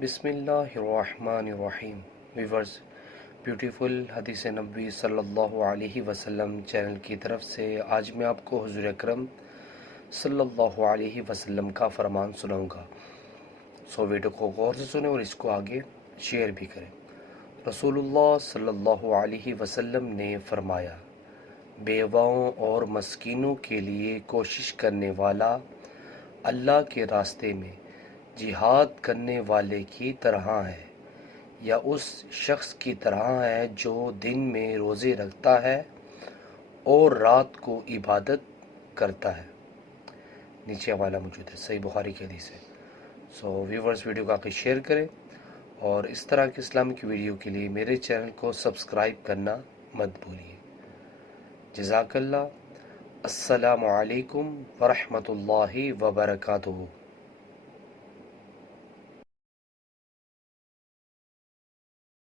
بسم اللہ الرحمن الرحیم ویورز، بیوٹیفل حدیث نبوی صلی اللہ علیہ وسلم چینل کی طرف سے آج میں آپ کو حضور اکرم صلی اللہ علیہ وسلم کا فرمان سناؤں گا۔ ویڈیو کو غور سے سنیں اور اس کو آگے شیئر بھی کریں۔ رسول اللہ صلی اللہ علیہ وسلم نے فرمایا، بیواؤں اور مسکینوں کے لیے کوشش کرنے والا اللہ کے راستے میں جہاد کرنے والے کی طرح ہے، یا اس شخص کی طرح ہے جو دن میں روزے رکھتا ہے اور رات کو عبادت کرتا ہے۔ نیچے حوالہ موجود ہے، صحیح بخاری کی حدیث ہے۔ ویورز، ویڈیو کو آگے شیئر کریں اور اس طرح کے اسلامک ویڈیو کے لیے میرے چینل کو سبسکرائب کرنا مت بھولیے۔ جزاک اللہ۔ السلام علیکم ورحمۃ اللہ وبرکاتہ۔